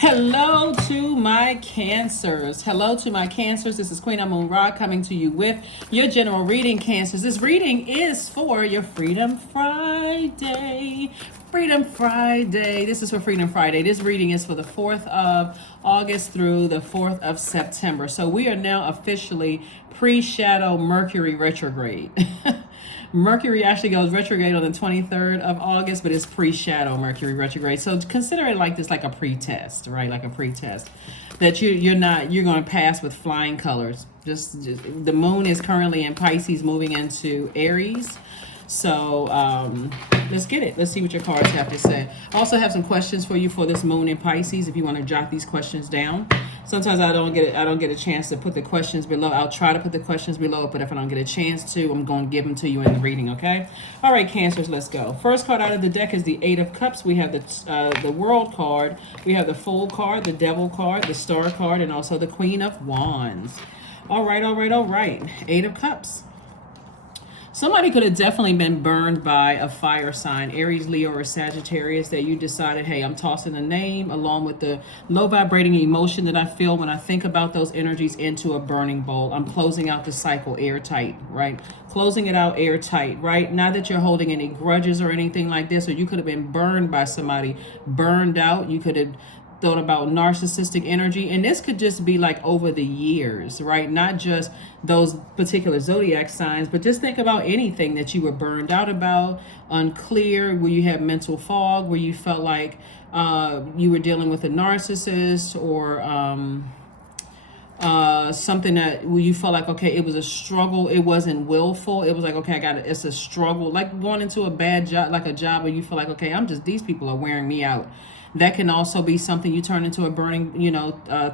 Hello to my cancers. Hello to my cancers. This is Queen Amun Ra coming to you with your general reading, cancers. This reading is for your Freedom Friday. Freedom Friday. This is for Freedom Friday. This reading is for the 4th of August through the 4th of September. So we are now officially pre-shadow Mercury retrograde. Mercury actually goes retrograde on the 23rd of August, but it's pre-shadow Mercury retrograde. So consider it like this, like a pre-test, right? Like a pre-test that you're going to pass with flying colors. Just the moon is currently in Pisces, moving into Aries. So let's get it. Let's see what your cards have to say. I also have some questions for you for this moon in Pisces. If you want to jot these questions down. Sometimes I don't get a chance to put the questions below. I'll try to put the questions below, but if I don't get a chance to, I'm going to give them to you in the reading. Okay. All right, Cancers. Let's go. First card out of the deck is the Eight of Cups. We have the World card. We have the Fool card, the Devil card, the Star card, and also the Queen of Wands. All right. Eight of Cups. Somebody could have definitely been burned by a fire sign, Aries, Leo, or Sagittarius, that you decided, hey, I'm tossing a name along with the low vibrating emotion that I feel when I think about those energies into a burning bowl. I'm closing out the cycle airtight, right? Closing it out airtight, right? Not that you're holding any grudges or anything like this, or you could have been burned by somebody, burned out. You could have thought about narcissistic energy, and this could just be like over the years, right? Not just those particular zodiac signs, but just think about anything that you were burned out about, unclear, where you had mental fog, where you felt like you were dealing with a narcissist, or something that where you felt like, okay, it was a struggle, it wasn't willful, it was like, okay, it's a struggle, like going into a bad job, like a job where you feel like, okay, these people are wearing me out. That can also be something you turn into a burning,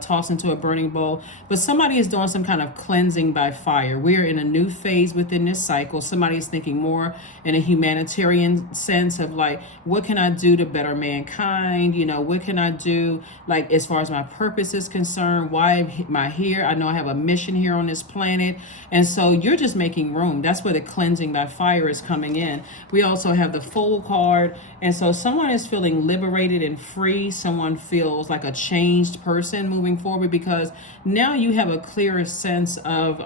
toss into a burning bowl. But somebody is doing some kind of cleansing by fire. We're in a new phase within this cycle. Somebody is thinking more in a humanitarian sense of like, what can I do to better mankind? What can I do, like, as far as my purpose is concerned? Why am I here? I know I have a mission here on this planet. And so you're just making room. That's where the cleansing by fire is coming in. We also have the Fool card. And so someone is feeling liberated and free. Someone feels like a changed person moving forward because now you have a clearer sense of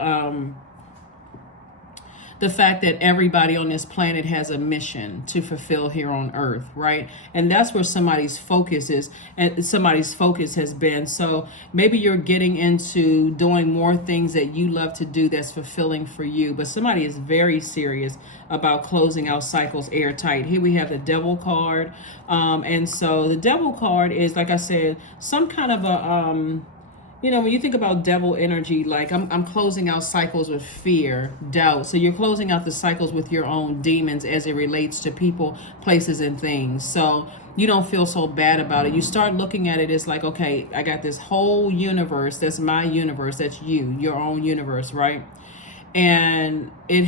the fact that everybody on this planet has a mission to fulfill here on earth, right? And that's where somebody's focus is, and somebody's focus has been. So maybe you're getting into doing more things that you love to do that's fulfilling for you, but somebody is very serious about closing out cycles airtight. Here we have the Devil card. And so the Devil card is, like I said, some kind of a when you think about devil energy, like I'm closing out cycles with fear, doubt. So you're closing out the cycles with your own demons as it relates to people, places, and things. So you don't feel so bad about it. You start looking at it as like, okay, I got this whole universe. That's my universe. That's you, your own universe, right? And in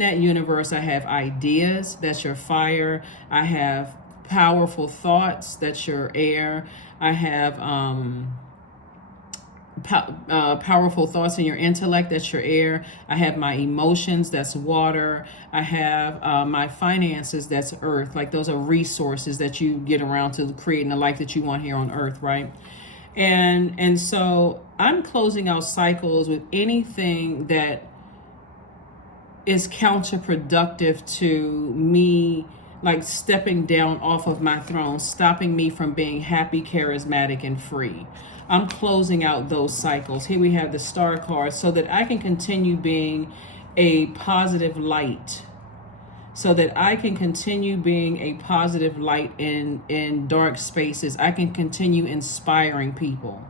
that universe, I have ideas. That's your fire. I have powerful thoughts. That's your air. I have, powerful thoughts in your intellect, that's your air. I have my emotions, that's water. I have my finances, that's earth. Like those are resources that you get around to creating the life that you want here on earth, right? And so I'm closing out cycles with anything that is counterproductive to me, like stepping down off of my throne, stopping me from being happy, charismatic, and free. I'm closing out those cycles. Here we have the Star card so that I can continue being a positive light. So that I can continue being a positive light in dark spaces. I can continue inspiring people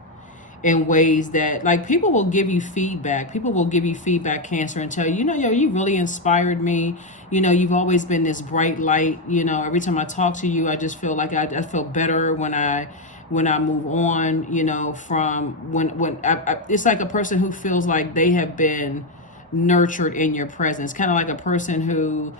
in ways that, like, people will give you feedback. People will give you feedback, Cancer, and tell you, you really inspired me. You've always been this bright light. Every time I talk to you, I just feel like I feel better when I move on, from when it's like a person who feels like they have been nurtured in your presence, kind of like a person who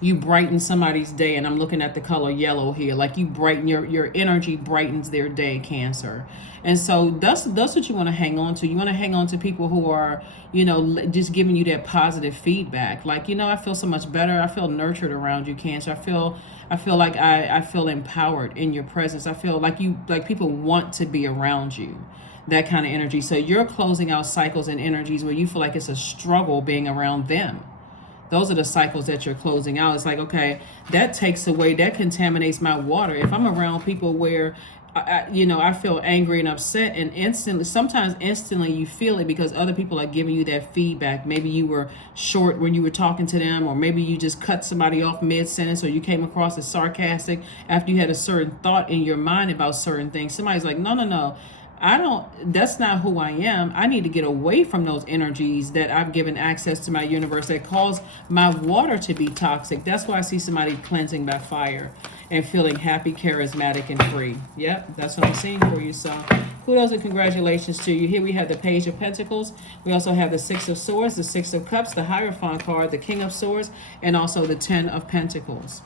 you brighten somebody's day, and I'm looking at the color yellow here, like you brighten your energy brightens their day, Cancer. And so that's what you want to hang on to. You want to hang on to people who are, just giving you that positive feedback. Like, I feel so much better. I feel nurtured around you, Cancer. I feel like I feel empowered in your presence. I feel like people want to be around you. That kind of energy. So you're closing out cycles and energies where you feel like it's a struggle being around them. Those are the cycles that you're closing out. It's like, okay, that takes away, that contaminates my water. If I'm around people where I feel angry and upset, and sometimes instantly you feel it because other people are giving you that feedback. Maybe you were short when you were talking to them, or maybe you just cut somebody off mid-sentence, or you came across as sarcastic after you had a certain thought in your mind about certain things. Somebody's like, no, that's not who I am. I need to get away from those energies that I've given access to my universe that cause my water to be toxic. That's why I see somebody cleansing by fire and feeling happy, charismatic, and free. Yep, that's what I'm seeing for you. So kudos and congratulations to you. Here we have the Page of Pentacles. We also have the Six of Swords, the Six of Cups, the Hierophant card, the King of Swords, and also the Ten of Pentacles.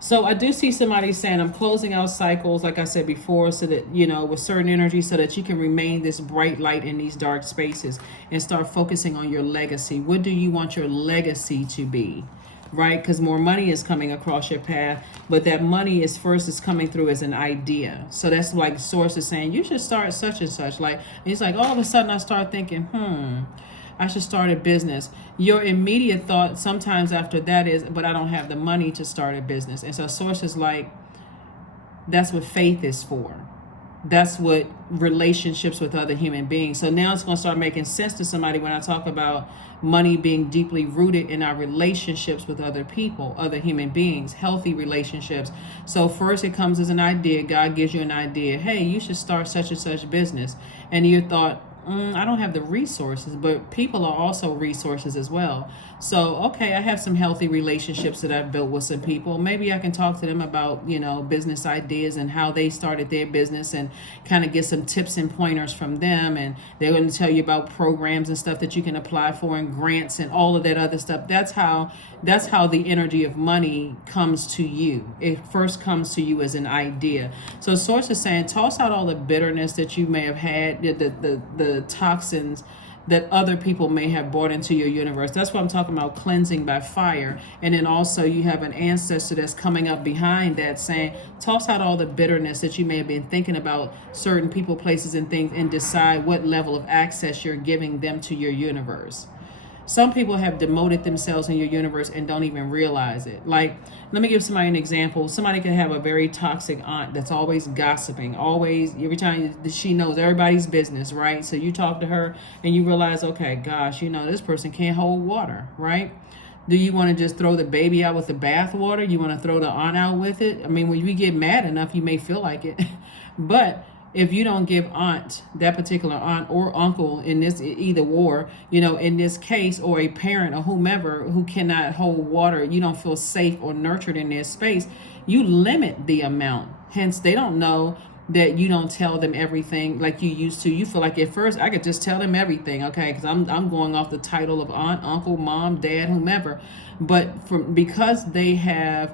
So I do see somebody saying, I'm closing out cycles, like I said before, so that, with certain energy, so that you can remain this bright light in these dark spaces and start focusing on your legacy. What do you want your legacy to be? Right? Because more money is coming across your path, but that money is coming through as an idea. So that's like Source is saying, you should start such and such. Like, it's like all of a sudden I start thinking, I should start a business. Your immediate thought sometimes after that is, but I don't have the money to start a business. And so Source is like, that's what faith is for. That's what relationships with other human beings. So now it's going to start making sense to somebody when I talk about money being deeply rooted in our relationships with other people, other human beings, healthy relationships. So first it comes as an idea. God gives you an idea. Hey, you should start such and such business. And you thought, I don't have the resources, but people are also resources as well. So, okay, I have some healthy relationships that I've built with some people. Maybe I can talk to them about, business ideas and how they started their business, and kind of get some tips and pointers from them. And they're going to tell you about programs and stuff that you can apply for, and grants and all of that other stuff. That's how the energy of money comes to you. It first comes to you as an idea. So Source is saying, toss out all the bitterness that you may have had, the toxins that other people may have brought into your universe. That's what I'm talking about, cleansing by fire. And then also you have an ancestor that's coming up behind that saying, toss out all the bitterness that you may have been thinking about certain people, places, and things, and decide what level of access you're giving them to your universe. Some people have demoted themselves in your universe and don't even realize it. Like, let me give somebody an example. Somebody could have a very toxic aunt that's always gossiping, always, every time she knows everybody's business, right? So you talk to her and you realize, okay, gosh, this person can't hold water, right? Do you want to just throw the baby out with the bathwater? You want to throw the aunt out with it? I mean, when you get mad enough, you may feel like it. But if you don't give that particular aunt or uncle in this, either war, in this case, or a parent or whomever who cannot hold water, you don't feel safe or nurtured in their space, you limit the amount. Hence, they don't know that you don't tell them everything like you used to. You feel like at first I could just tell them everything, okay? Because I'm going off the title of aunt, uncle, mom, dad, whomever. But because they have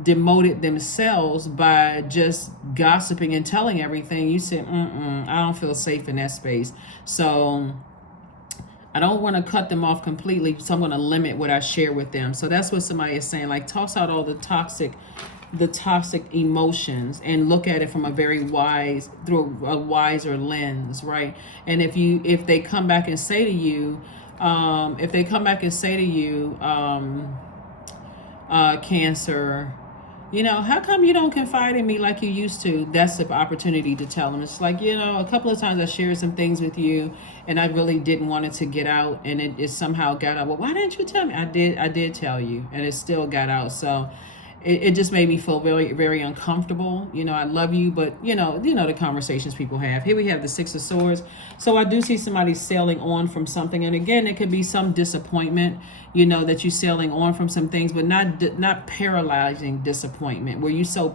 demoted themselves by just gossiping and telling everything, you say, I don't feel safe in that space. So I don't want to cut them off completely, so I'm going to limit what I share with them. So that's what somebody is saying, like, toss out all the toxic emotions and look at it from through a wiser lens, right? And if they come back and say to you, Cancer, how come you don't confide in me like you used to? That's the opportunity to tell them. It's like, a couple of times I shared some things with you and I really didn't want it to get out, and it somehow got out. Well, why didn't you tell me? I did tell you, and it still got out. So it just made me feel very, very uncomfortable. I love you, but the conversations people have. Here we have the Six of Swords. So I do see somebody sailing on from something. And again, it could be some disappointment. that you're sailing on from some things, but not paralyzing disappointment where you so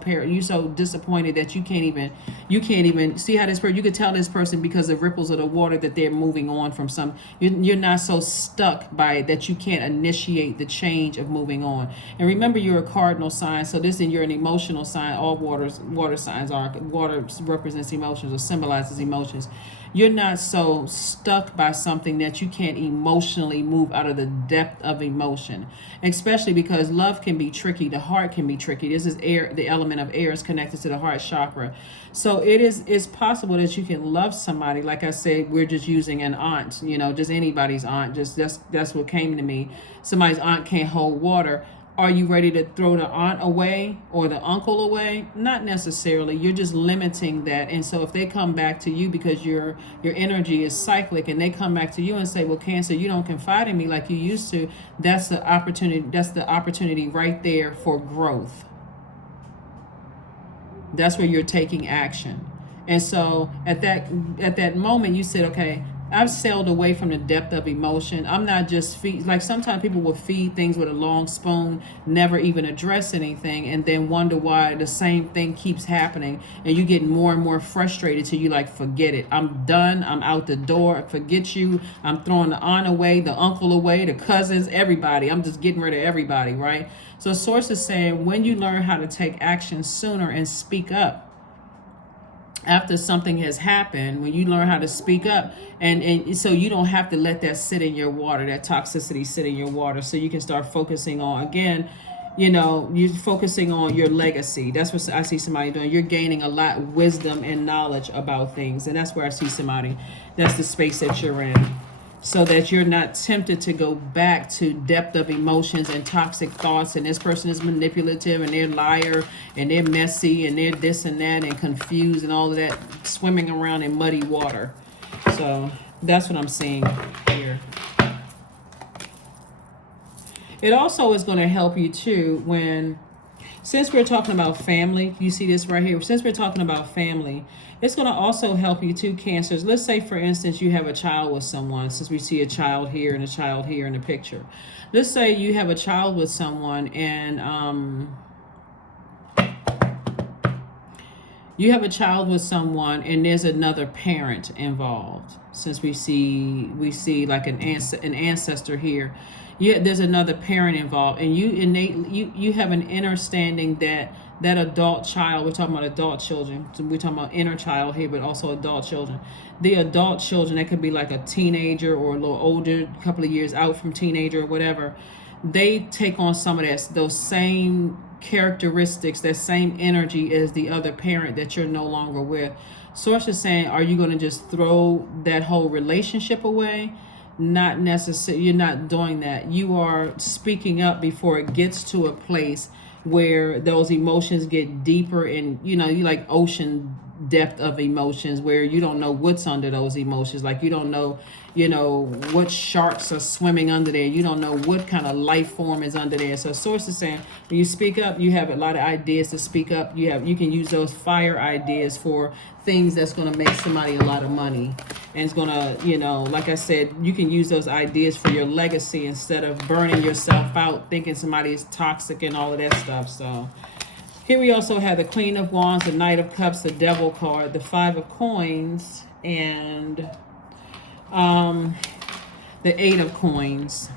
disappointed that you can't even see how this person, you could tell this person because of ripples of the water that they're moving on from some, you're not so stuck by it that you can't initiate the change of moving on. And remember, you're a cardinal sign, so you're an emotional sign. All water signs are. Water represents emotions or symbolizes emotions. You're not so stuck by something that you can't emotionally move out of the depth of emotion, especially because love can be tricky. The heart can be tricky. This is air. The element of air is connected to the heart chakra. So it's possible that you can love somebody. Like I said, we're just using an aunt, just anybody's aunt. Just that's what came to me. Somebody's aunt can't hold water. Are you ready to throw the aunt away or the uncle away? Not necessarily. You're just limiting that. And so if they come back to you because your energy is cyclic, and they come back to you and say, well, Cancer, you don't confide in me like you used to, that's the opportunity right there for growth. That's where you're taking action. And so at that moment you said, okay, I've sailed away from the depth of emotion. I'm not just like sometimes people will feed things with a long spoon, never even address anything, and then wonder why the same thing keeps happening, and you get more and more frustrated till you like, forget it. I'm done. I'm out the door. Forget you. I'm throwing the aunt away, the uncle away, the cousins, everybody. I'm just getting rid of everybody, right? So Source is saying when you learn how to take action sooner and speak up, after something has happened, when you learn how to speak up, and so you don't have to let that sit in your water, that toxicity sit in your water, so you can start focusing on, again, you're focusing on your legacy. That's what I see somebody doing. You're gaining a lot of wisdom and knowledge about things, and that's where I see somebody. That's the space that you're in, so that you're not tempted to go back to depth of emotions and toxic thoughts, and this person is manipulative, and they're liar, and they're messy, and they're this and that, and confused, and all of that, swimming around in muddy water. So that's what I'm seeing here. It also is going to help you too since we're talking about family, you see this right here, since we're talking about family, it's going to also help you too, Cancers. Let's say, for instance, you have a child with someone, since we see a child here and a child here in the picture. Let's say you have a child with someone, and there's another parent involved. Since we see like an ancestor here. Yeah, there's another parent involved, and you have an understanding that adult child, we're talking about adult children, so we're talking about inner child here, but also adult children. The adult children, that could be like a teenager or a little older, a couple of years out from teenager or whatever, they take on some of those same characteristics, that same energy as the other parent that you're no longer with. Source is saying, are you going to just throw that whole relationship away? Not necessarily. You're not doing that. You are speaking up before it gets to a place where those emotions get deeper, and you like ocean depth of emotions where you don't know what's under those emotions. Like you don't know what sharks are swimming under there. You don't know what kind of life form is under there. So Source is saying, when you speak up, you have a lot of ideas to speak up. You can use those fire ideas for things that's going to make somebody a lot of money, and it's going to, like I said, you can use those ideas for your legacy instead of burning yourself out thinking somebody is toxic and all of that stuff. So here we also have the Queen of Wands, the Knight of Cups, the Devil card, the Five of Coins, and the Eight of Coins.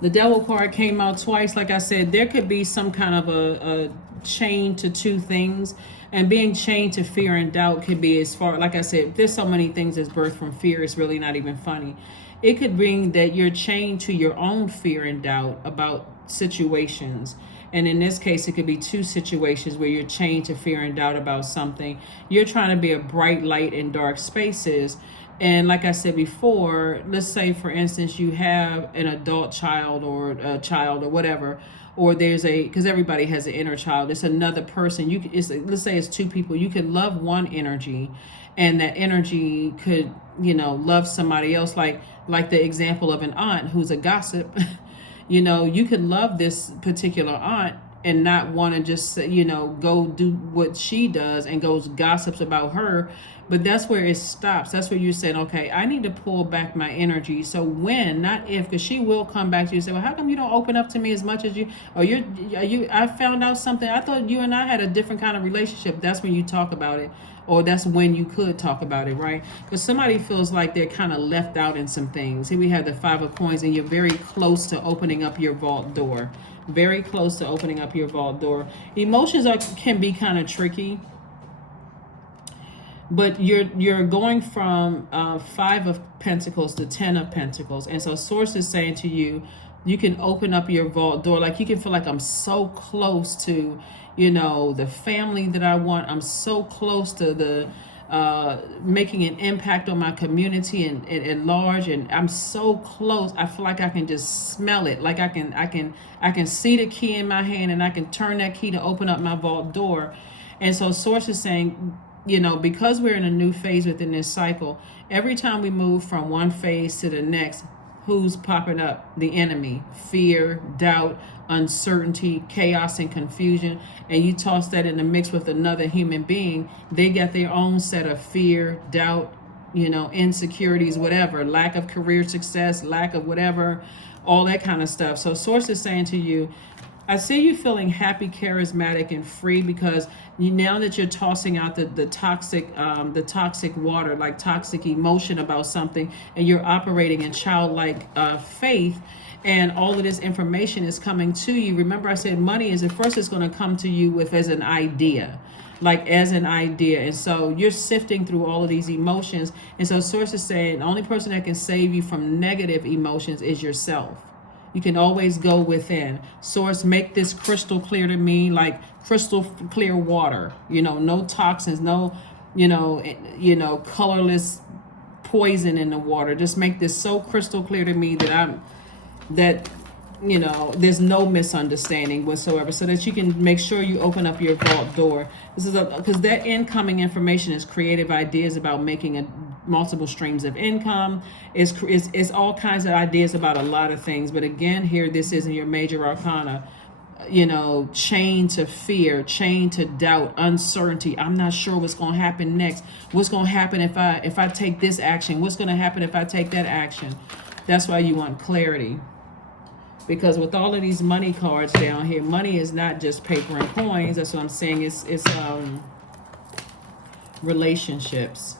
The Devil card came out twice. Like I said, there could be some kind of a chain to two things, and being chained to fear and doubt could be, as far, like I said, there's so many things that's birthed from fear, it's really not even funny. It could bring that you're chained to your own fear and doubt about situations. And in this case, it could be two situations where you're chained to fear and doubt about something. You're trying to be a bright light in dark spaces. And like I said before, let's say, for instance, you have an adult child or a child or whatever, or because everybody has an inner child. It's another person. Let's say it's two people. You could love one energy, and that energy could, love somebody else. Like the example of an aunt who's a gossip. You could love this particular aunt, and not want to just, go do what she does and goes gossips about her. But that's where it stops. That's where you're saying, okay, I need to pull back my energy. So when, not if, because she will come back to you and say, well, how come you don't open up to me as much as you, or I found out something. I thought you and I had a different kind of relationship. That's when you talk about it. Or that's when you could talk about it, right? Because somebody feels like they're kind of left out in some things. Here we have the 5 of coins, and you're very close to opening up your vault door. Very close to opening up your vault door. Emotions can be kind of tricky, but you're going from 5 of Pentacles to 10 of Pentacles, and so Source is saying to you, you can open up your vault door. Like you can feel like I'm so close to, the family that I want. I'm so close to the making an impact on my community and at large, and I'm so close. I feel like I can just smell it. Like I can see the key in my hand, and I can turn that key to open up my vault door. And so Source is saying, because we're in a new phase within this cycle, every time we move from one phase to the next, who's popping up? The enemy. Fear, doubt, uncertainty, chaos, and confusion. And you toss that in the mix with another human being, they got their own set of fear, doubt, insecurities, whatever, lack of career success, lack of whatever, all that kind of stuff. So Source is saying to you, I see you feeling happy, charismatic, and free, because now that you're tossing out the toxic water, like toxic emotion about something, and you're operating in childlike faith, and all of this information is coming to you. Remember, I said money is at first it's going to come to you as an idea. And so you're sifting through all of these emotions. And so Source is saying the only person that can save you from negative emotions is yourself. You can always go within. Source, make this crystal clear to me, like crystal clear water. No toxins, no, colorless poison in the water. Just make this so crystal clear to me that there's no misunderstanding whatsoever, so that you can make sure you open up your vault door. This is because that incoming information is creative ideas about making multiple streams of income. It's all kinds of ideas about a lot of things. But again, here, this isn't your major arcana. Chain to fear, chain to doubt, uncertainty. I'm not sure what's going to happen next. What's going to happen if I take this action? What's going to happen if I take that action? That's why you want clarity. Because with all of these money cards down here, money is not just paper and coins. That's what I'm saying. It's relationships.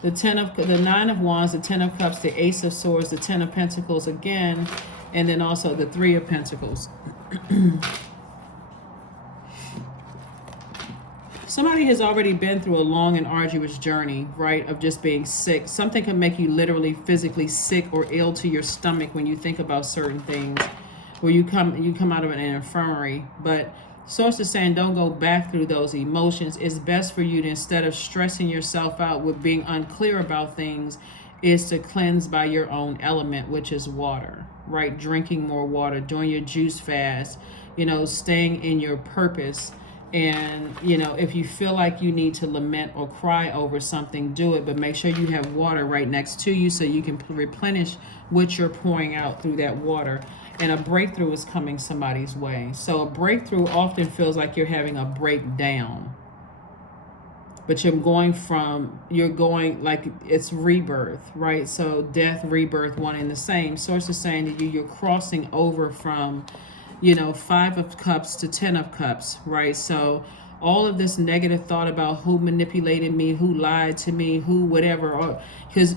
The 9 of Wands, the 10 of Cups, the Ace of Swords, the 10 of Pentacles again, and then also the 3 of Pentacles. Somebody has already been through a long and arduous journey, right, of just being sick. Something can make you literally physically sick or ill to your stomach when you think about certain things, where you come out of an infirmary. But Source is saying don't go back through those emotions. It's best for you to, instead of stressing yourself out with being unclear about things, is to cleanse by your own element, which is water, right? Drinking more water, doing your juice fast, staying in your purpose. And, if you feel like you need to lament or cry over something, do it. But make sure you have water right next to you so you can replenish what you're pouring out through that water. And a breakthrough is coming somebody's way. So a breakthrough often feels like you're having a breakdown. But you're going like it's rebirth, right? So death, rebirth, one and the same. Source is saying to you, you're crossing over from 5 of Cups to 10 of Cups, right? So all of this negative thought about who manipulated me, who lied to me, who whatever, or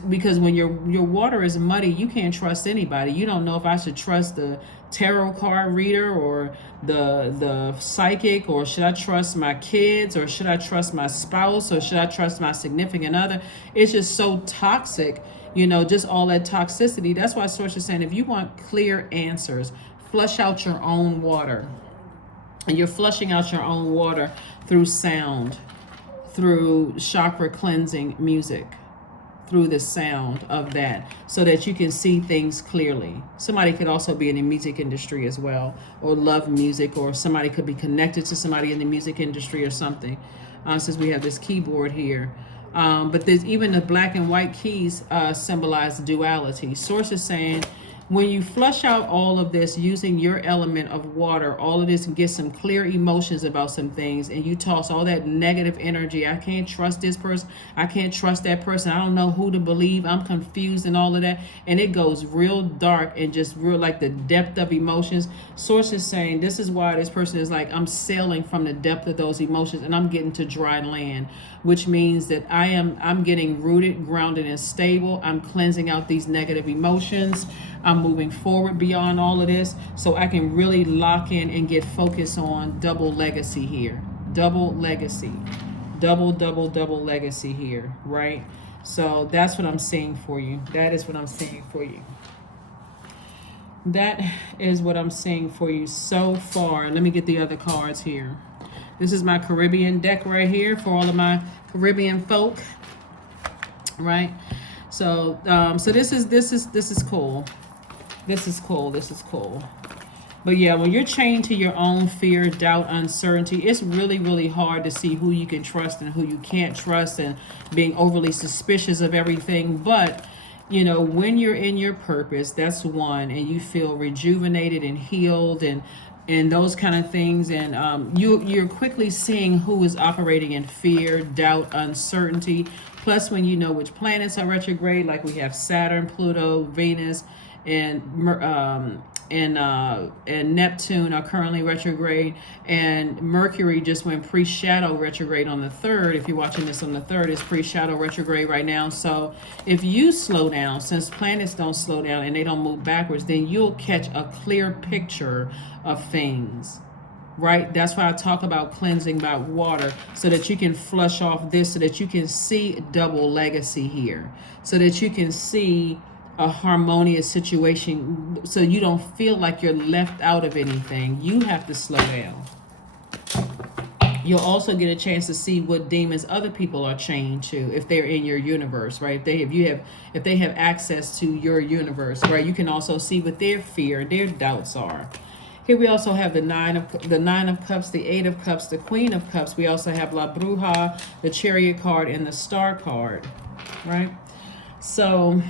because when your water is muddy, you can't trust anybody. You don't know if I should trust the tarot card reader or the psychic, or should I trust my kids, or should I trust my spouse, or should I trust my significant other? It's just so toxic, just all that toxicity. That's why Source is saying if you want clear answers, flush out your own water. And you're flushing out your own water through sound, through chakra cleansing music, through the sound of that, so that you can see things clearly. Somebody could also be in the music industry as well, or love music, or somebody could be connected to somebody in the music industry or something, since we have this keyboard here. But there's even the black and white keys symbolize duality. Source is saying When you flush out all of this using your element of water, all of this, and get some clear emotions about some things, and you toss all that negative energy, I can't trust this person, I can't trust that person, I don't know who to believe, I'm confused, and all of that, and it goes real dark and just real like the depth of emotions. Source is saying this is why this person is like, I'm sailing from the depth of those emotions and I'm getting to dry land, which means that I'm getting rooted, grounded, and stable. I'm cleansing out these negative emotions. I'm moving forward beyond all of this so I can really lock in and get focused on double legacy here. Double legacy. Double legacy here, right? So that's what I'm seeing for you. That is what I'm seeing for you. That is what I'm seeing for you so far. Let me get the other cards here. This is my Caribbean deck right here for all of my Caribbean folk, right? So, so this is cool. This is cool. But yeah, when you're chained to your own fear, doubt, uncertainty, it's really, really hard to see who you can trust and who you can't trust, and being overly suspicious of everything. But you know, when you're in your purpose, that's one, and you feel rejuvenated and healed and those kind of things, and you're quickly seeing who is operating in fear, doubt, uncertainty. Plus, when you know which planets are retrograde, like we have Saturn, Pluto, Venus, and Neptune are currently retrograde, and Mercury just went pre-shadow retrograde on the 3rd. If you're watching this on the 3rd, it's pre-shadow retrograde right now. So if you slow down, since planets don't slow down and they don't move backwards, then you'll catch a clear picture of things, right? That's why I talk about cleansing by water, so that you can flush off this, so that you can see double legacy here, so that you can see a harmonious situation, so you don't feel like you're left out of anything. You have to slow down. You'll also get a chance to see what demons other people are chained to if they're in your universe, right? If they have access to your universe, right? You can also see what their fear, their doubts are. Here we also have the nine of cups, the 8 of cups, the Queen of Cups. We also have La Bruja, the Chariot card, and the Star card, right? So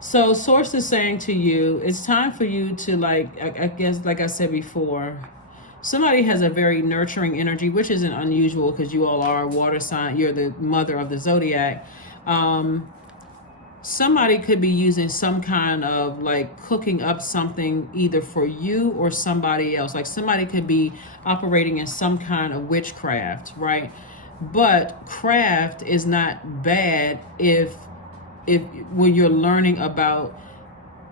Source is saying to you, it's time for you to, like, I guess, like I said before, somebody has a very nurturing energy, which isn't unusual because you all are water sign. You're the mother of the Zodiac. Somebody could be using some kind of, like, cooking up something either for you or somebody else. Like, somebody could be operating in some kind of witchcraft, right? But craft is not bad if when you're learning about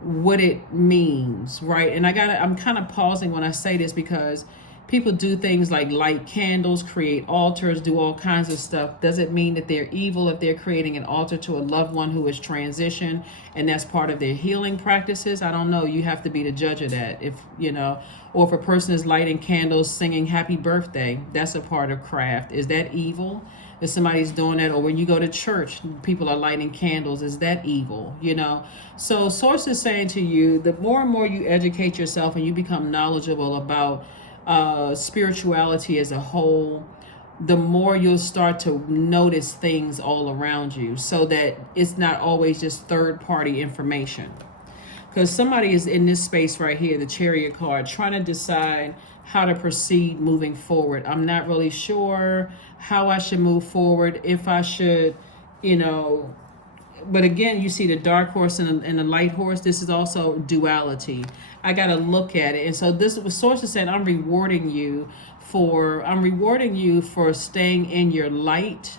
what it means, right? And I'm kind of pausing when I say this, because people do things like light candles, create altars, do all kinds of stuff. Doesn't mean that they're evil if they're creating an altar to a loved one who is transitioned, and that's part of their healing practices. I don't know. You have to be the judge of that. If you know, or if a person is lighting candles, singing happy birthday, that's a part of craft. Is that evil? If somebody's doing that, or when you go to church, people are lighting candles, is that evil? You know? So Source is saying to you, the more and more you educate yourself and you become knowledgeable about spirituality as a whole, the more you'll start to notice things all around you, so that it's not always just third-party information. Because somebody is in this space right here, the Chariot card, trying to decide how to proceed moving forward. I'm not really sure how I should move forward, if I should, you know. But again, you see the dark horse and the light horse. This is also duality. I got to look at it. And so this was Source said, I'm rewarding you for staying in your light,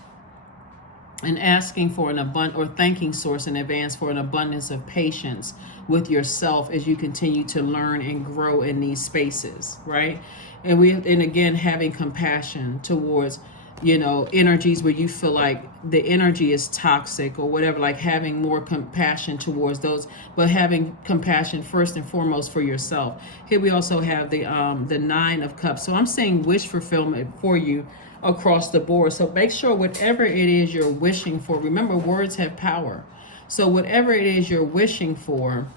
and asking for an or thanking Source in advance for an abundance of patience with yourself as you continue to learn and grow in these spaces, right? And again, having compassion towards, you know, energies where you feel like the energy is toxic or whatever, like having more compassion towards those, but having compassion first and foremost for yourself. Here we also have the 9 of Cups. So I'm saying wish fulfillment for you across the board. So make sure whatever it is you're wishing for, remember, words have power. So whatever it is you're wishing for,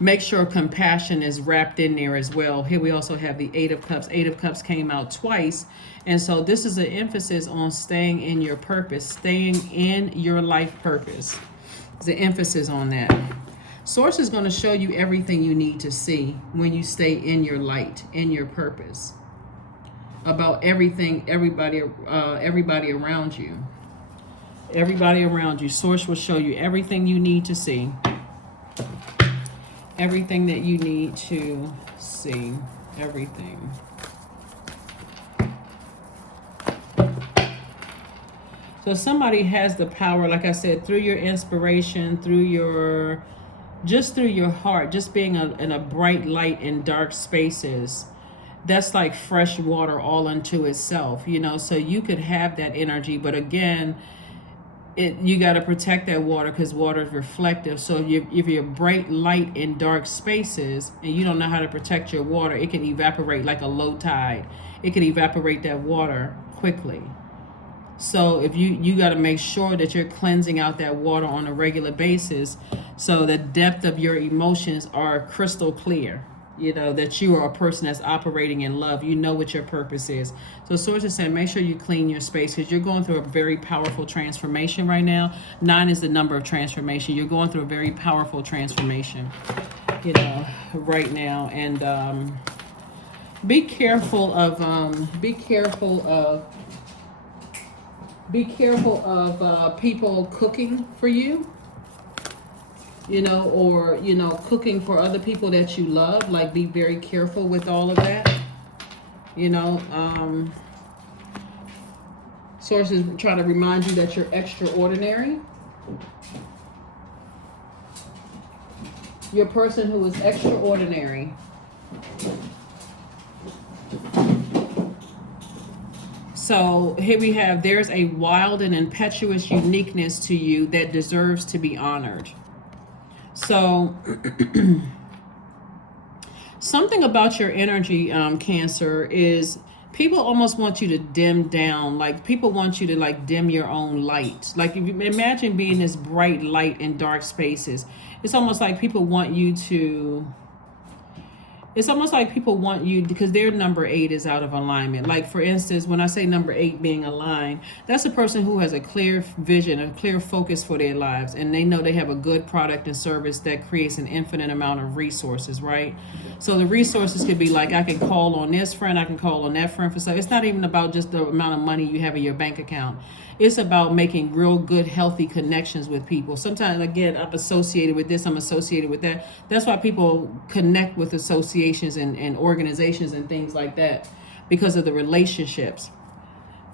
Make sure compassion is wrapped in there as well. Here we also have the Eight of Cups. Eight of Cups came out twice. And so this is an emphasis on staying in your purpose, staying in your life purpose. There's an emphasis on that. Source is going to show you everything you need to see when you stay in your light, in your purpose. About everything, everybody around you. Everybody around you. Source will show you everything you need to see. Everything that you need to see. Everything. So somebody has the power, like I said, through your inspiration, through your heart, just being in a bright light in dark spaces. That's like fresh water all unto itself, you know, so you could have that energy. But again, you got to protect that water because water is reflective. So if you're bright light in dark spaces and you don't know how to protect your water, it can evaporate like a low tide. It can evaporate that water quickly. So if you got to make sure that you're cleansing out that water on a regular basis so the depth of your emotions are crystal clear. You know, that you are a person that's operating in love. You know what your purpose is. So Source is saying, make sure you clean your space because you're going through a very powerful transformation right now. 9 is the number of transformation. You're going through a very powerful transformation, you know, right now. And be careful of people cooking for you. You know, or, you know, cooking for other people that you love. Like, be very careful with all of that. You know, sources try to remind you that you're extraordinary. You're a person who is extraordinary. So here we have, there's a wild and impetuous uniqueness to you that deserves to be honored. So something about your energy, Cancer, is people almost want you to dim down. Like people want you to like dim your own light. Like if you imagine being this bright light in dark spaces, it's almost like people want you to. It's almost like people want you, because their number 8 is out of alignment. Like, for instance, when I say number 8 being aligned, that's a person who has a clear vision, a clear focus for their lives. And they know they have a good product and service that creates an infinite amount of resources, right? So the resources could be like, I can call on this friend, I can call on that friend for stuff. It's not even about just the amount of money you have in your bank account. It's about making real good, healthy connections with people. Sometimes, again, I'm associated with this, I'm associated with that. That's why people connect with associations and organizations and things like that, because of the relationships.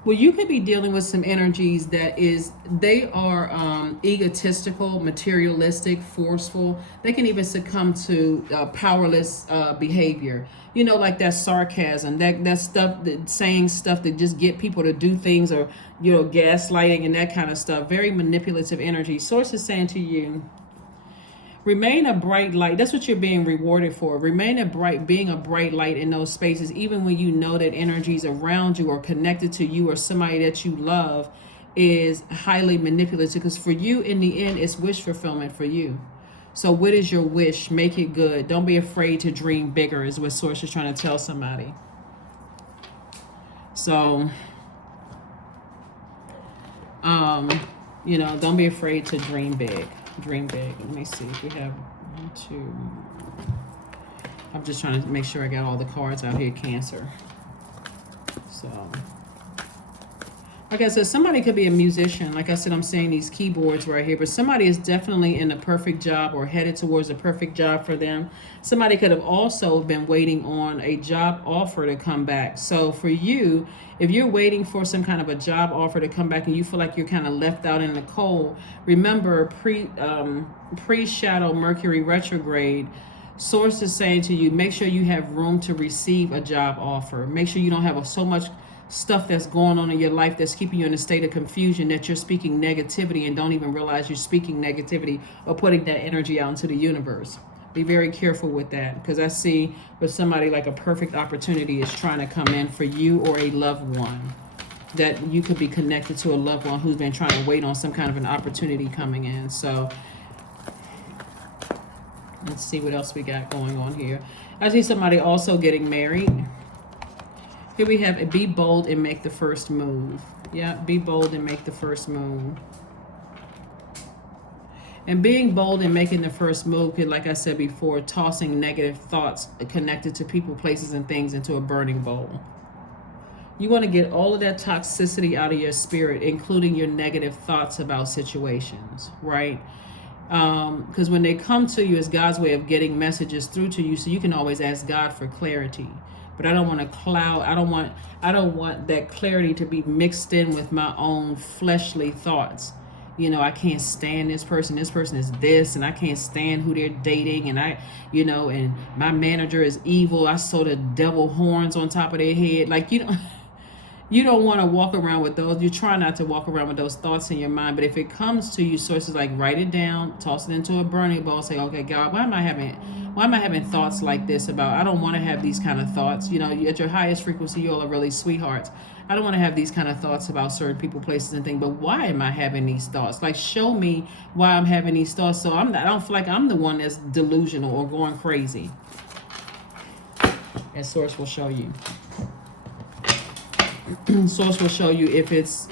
Well, you could be dealing with some energies they are egotistical, materialistic, forceful. They can even succumb to powerless behavior. You know, like that sarcasm, that stuff, that saying stuff that just get people to do things, or, you know, gaslighting and that kind of stuff. Very manipulative energy. Source is saying to you, remain a bright light. That's what you're being rewarded for. Being a bright light in those spaces, even when you know that energies around you or connected to you or somebody that you love is highly manipulative. Because for you, in the end, it's wish fulfillment for you. So what is your wish? Make it good. Don't be afraid to dream bigger, is what Source is trying to tell somebody. So, you know, don't be afraid to dream big. Dream big. Let me see if we have 1, 2. I'm just trying to make sure I got all the cards out here, Cancer. So, like I said, somebody could be a musician. Like I said, I'm seeing these keyboards right here, but somebody is definitely in a perfect job or headed towards a perfect job for them. Somebody could have also been waiting on a job offer to come back. So for you, if you're waiting for some kind of a job offer to come back and you feel like you're kind of left out in the cold, remember pre-shadow Mercury retrograde, Source is saying to you, make sure you have room to receive a job offer. Make sure you don't have so much stuff that's going on in your life that's keeping you in a state of confusion that you're speaking negativity and don't even realize you're speaking negativity or putting that energy out into the universe. Be very careful with that, because I see for somebody like a perfect opportunity is trying to come in for you or a loved one, that you could be connected to a loved one who's been trying to wait on some kind of an opportunity coming in. So Let's see what else we got going on here. I see somebody also getting married. Here we have be bold and make the first move. Yeah, be bold and make the first move. And being bold and making the first move could, like I said before, tossing negative thoughts connected to people, places, and things into a burning bowl. You want to get all of that toxicity out of your spirit, including your negative thoughts about situations, right? Because when they come to you, it's God's way of getting messages through to you, so you can always ask God for clarity. But I don't want to cloud. I don't want that clarity to be mixed in with my own fleshly thoughts. You know, I can't stand this person. This person is this, and I can't stand who they're dating. And and my manager is evil. I saw the devil horns on top of their head. Like, you don't want to walk around with those. You try not to walk around with those thoughts in your mind. But if it comes to you, sources like write it down, toss it into a burning bowl, say, okay, God, why am I having thoughts like this about, I don't want to have these kind of thoughts. At your highest frequency, you all are really sweethearts. I don't want to have these kind of thoughts about certain people, places, and things. But why am I having these thoughts? Like, show me why I'm having these thoughts, so I don't feel like I'm the one that's delusional or going crazy. And Source will show you. Source will show you if it's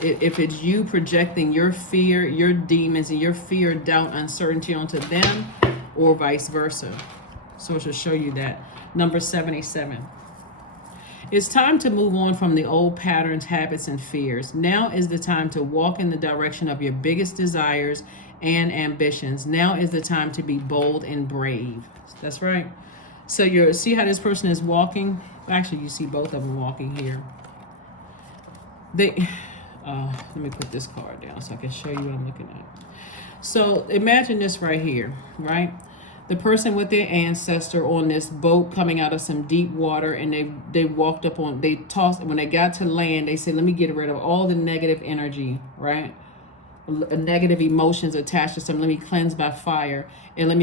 you projecting your fear, your demons, and your fear, doubt, uncertainty onto them, or vice versa. Source will show you that. Number 77. It's time to move on from the old patterns, habits, and fears. Now is the time to walk in the direction of your biggest desires and ambitions. Now is the time to be bold and brave. That's right. So see how this person is walking? Actually, you see both of them walking here. Let me put this card down so I can show you what I'm looking at. So imagine this right here, right? The person with their ancestor on this boat coming out of some deep water, and they walked up on, they tossed, when they got to land, they said, let me get rid of all the negative energy, right? Negative emotions attached to something. Let me cleanse by fire, and I'm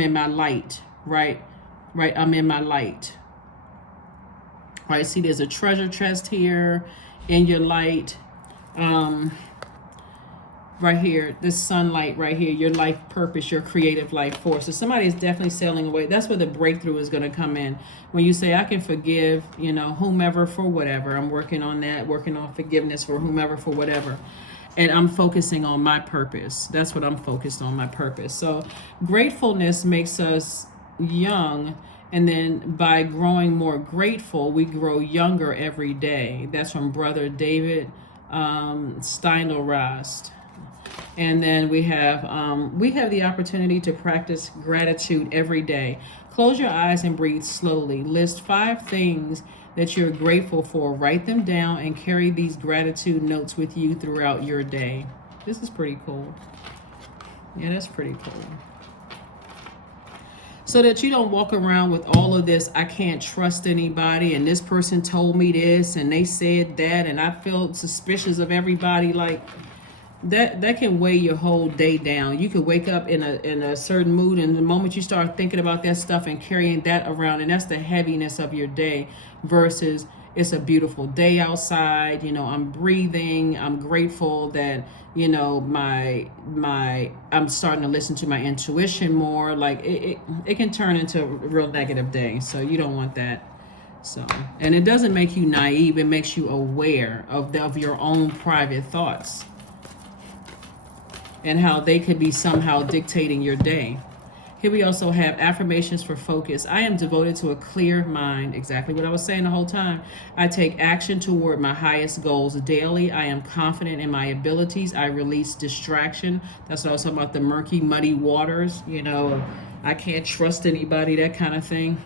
in my light, right? Right, I'm in my light. All right, see, there's a treasure chest here in your light. Right here, this sunlight right here, your life purpose, your creative life force. So somebody is definitely sailing away. That's where the breakthrough is going to come in. When you say, I can forgive, whomever for whatever. I'm working on that, working on forgiveness for whomever for whatever. And I'm focusing on my purpose. That's what I'm focused on, my purpose. So gratefulness makes us young. And then by growing more grateful, we grow younger every day. That's from Brother David Steindl-Rast. And then we have the opportunity to practice gratitude every day. Close your eyes and breathe slowly. List 5 things that you're grateful for. Write them down and carry these gratitude notes with you throughout your day. This is pretty cool. Yeah, that's pretty cool. So that you don't walk around with all of this, I can't trust anybody, and this person told me this, and they said that, and I feel suspicious of everybody. Like, that can weigh your whole day down. You could wake up in a certain mood, and the moment you start thinking about that stuff and carrying that around, and that's the heaviness of your day, versus it's a beautiful day outside, I'm breathing, I'm grateful that, I'm starting to listen to my intuition more. Like, it can turn into a real negative day, so you don't want that. So, and it doesn't make you naive, it makes you aware of your own private thoughts and how they could be somehow dictating your day. Here we also have affirmations for focus. I am devoted to a clear mind. Exactly what I was saying the whole time. I take action toward my highest goals daily. I am confident in my abilities. I release distraction. That's what I was talking about, the murky, muddy waters. I can't trust anybody, that kind of thing.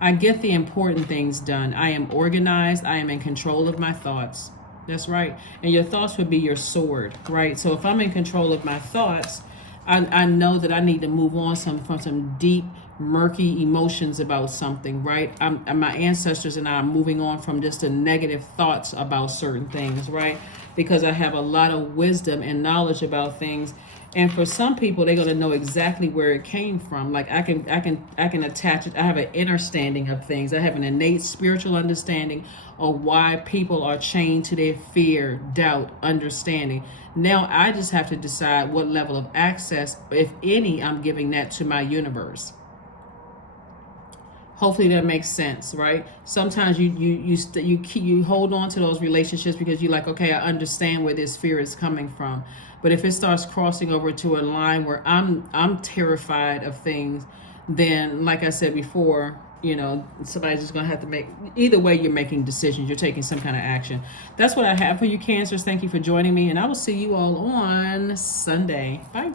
I get the important things done. I am organized. I am in control of my thoughts. That's right. And your thoughts would be your sword, right? So if I'm in control of my thoughts, I know that I need to move on from some deep, murky emotions about something, right? My ancestors and I are moving on from just the negative thoughts about certain things, right? because I have a lot of wisdom and knowledge about things. And for some people, they're going to know exactly where it came from. Like I can attach it. I have an understanding of things. I have an innate spiritual understanding of why people are chained to their fear, doubt, understanding. Now I just have to decide what level of access, if any, I'm giving that to my universe. Hopefully that makes sense, right? Sometimes you hold on to those relationships because you're like, okay, I understand where this fear is coming from. But if it starts crossing over to a line where I'm terrified of things, then like I said before, somebody's just gonna have to make, either way you're making decisions, you're taking some kind of action. That's what I have for you, Cancers. Thank you for joining me, and I will see you all on Sunday. Bye.